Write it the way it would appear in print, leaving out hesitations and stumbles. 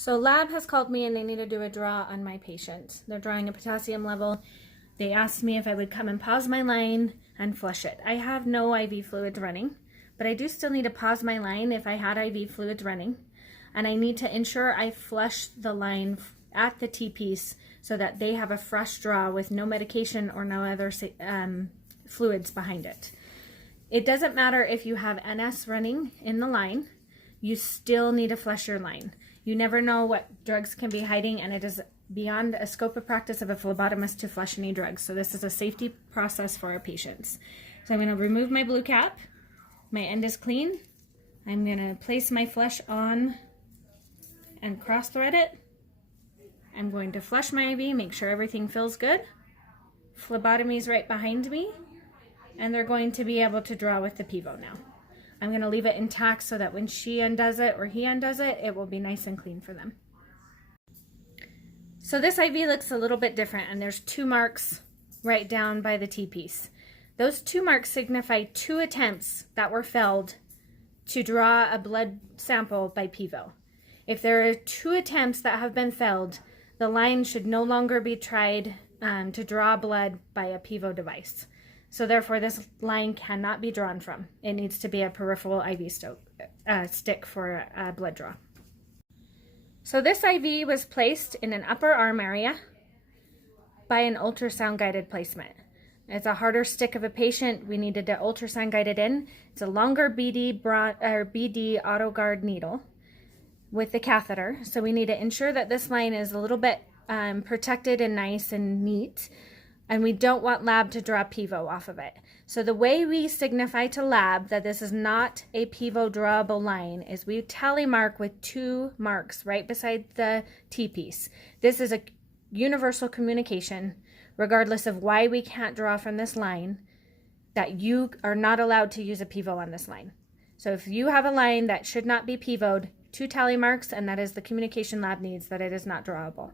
So lab has called me and they need to do a draw on my patient. They're drawing a potassium level. They asked me if I would come and pause my line and flush it. I have no IV fluids running, but I do still need to pause my line if I had IV fluids running. And I need to ensure I flush the line at the T-piece so that they have a fresh draw with no medication or no other fluids behind it. It doesn't matter if you have NS running in the line, you still need to flush your line. You never know what drugs can be hiding, and it is beyond a scope of practice of a phlebotomist to flush any drugs. So this is a safety process for our patients. So I'm going to remove my blue cap. My end is clean. I'm going to place my flush on and cross thread it. I'm going to flush my IV, make sure everything feels good. Phlebotomy is right behind me, and they're going to be able to draw with the PIVO now. I'm going to leave it intact so that when she undoes it or he undoes it, it will be nice and clean for them. So this IV looks a little bit different, and there's 2 marks right down by the T-piece. Those 2 marks signify 2 attempts that were failed to draw a blood sample by PIVO. If there are 2 attempts that have been failed, the line should no longer be tried to draw blood by a PIVO device. So therefore, this line cannot be drawn from. It needs to be a peripheral IV stick for a blood draw. So this IV was placed in an upper arm area by an ultrasound guided placement. It's a harder stick of a patient. We needed to ultrasound guide it in. It's a longer BD AutoGuard needle with the catheter. So we need to ensure that this line is a little bit protected and nice and neat. And we don't want lab to draw PIVO off of it. So the way we signify to lab that this is not a PIVO drawable line is we tally mark with 2 marks right beside the T-piece. This is a universal communication, regardless of why we can't draw from this line, that you are not allowed to use a PIVO on this line. So if you have a line that should not be PIVO'd, 2 tally marks, and that is the communication lab needs that it is not drawable.